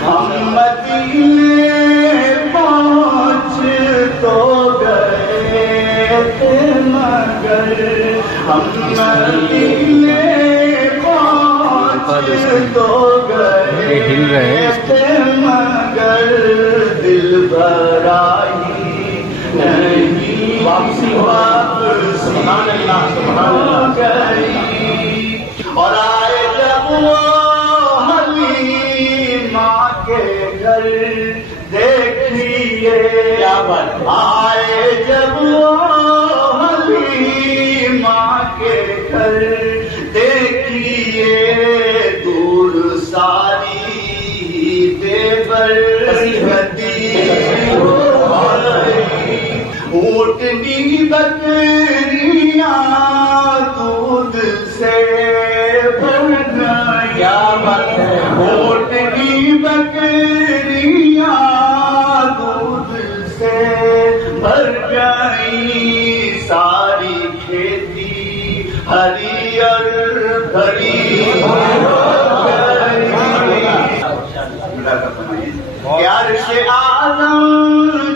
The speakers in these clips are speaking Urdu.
ہم مدینے پہنچ تو گئے تھے مگر ہم مدینے پہنچ تو گئے تھے مگر دل برائی نہیں واپسی سبحان اللہ گئی اور آئے جب وہ حلیمہ کے گھر دیکھیے آئے جب وہ حلیمہ کے گھر دیکھیے دور ساری بے برکتی اونٹنی بکریاں دودھ سے بھر گئی اونٹنی بکریاں دودھ سے بھر گئی ساری کھیتی ہری اور بھری عرش اعظم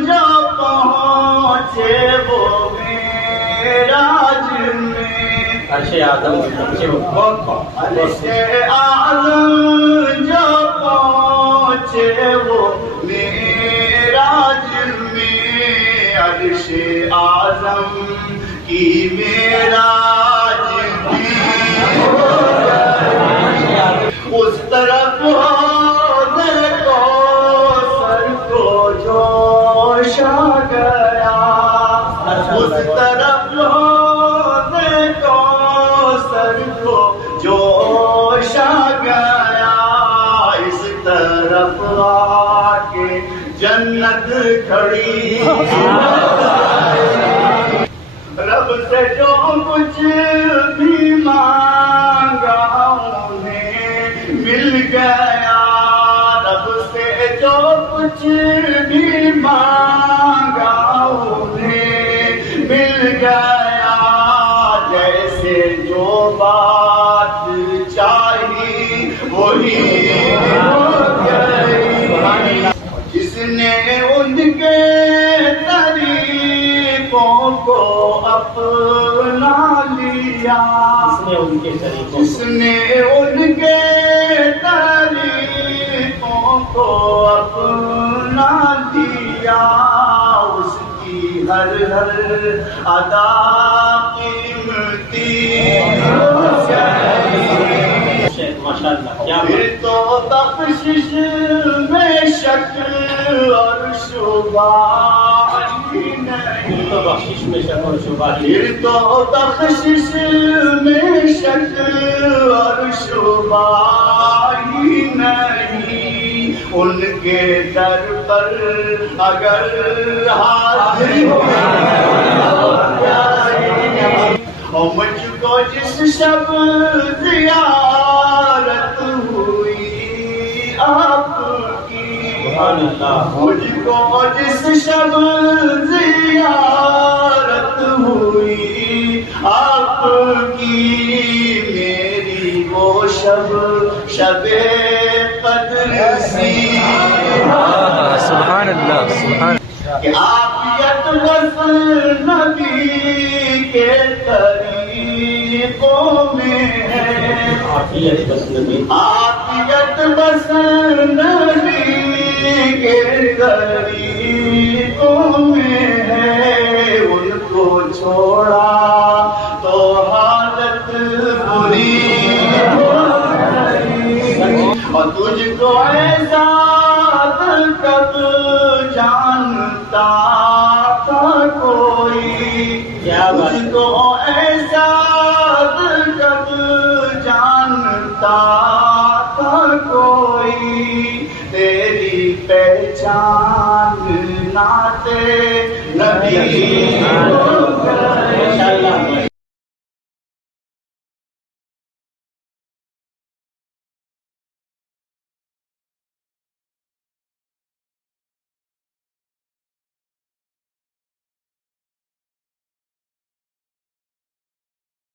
جو پہنچے وہ معراج میں عرش اعظم جو پہنچے وہ معراج میں عرش اعظم کی معراج میں اس طرف جوش آ گیا اس طرف کوثر کو جوش آ گیا اس طرف آ کے جنت کھڑی رب سے جو کچھ بھی مانگا انہیں مل گیا رب سے جو کچھ بھی مانگا انہیں مل گیا جیسے جو بات چاہی وہی ہو گئی جس نے ان کے طریقوں کو اپنا لیا جس نے ان کے طریقوں کو اپنا لیا اس کی ہر ہر ادا قیمتی پھر تو بخشش میں شک اور شبہ نہیں پھر تو بخشش میں شک اور شبہ ہی نہیں ان کے در پر اگر حاضر ہو اور مجھ کو جس شب زیارت ہوئی آپ کی مجھ کو جس شب زیارت ہوئی آپ کی میری وہ شب شب قدر سی سبحان اللہ سبحان کہ عافیت وصل نبی کے طریقوں میں ہے عافیت وصل نبی کے طریقوں میں ہے ان کو چھوڑا تو حالت بری ہو گئی اور تجھ کو ایسا کب جانتا تھا کوئی تجھ کو ایسا کب جانتا تھا کوئی تیری پہچان ناتے نبی ہو گئی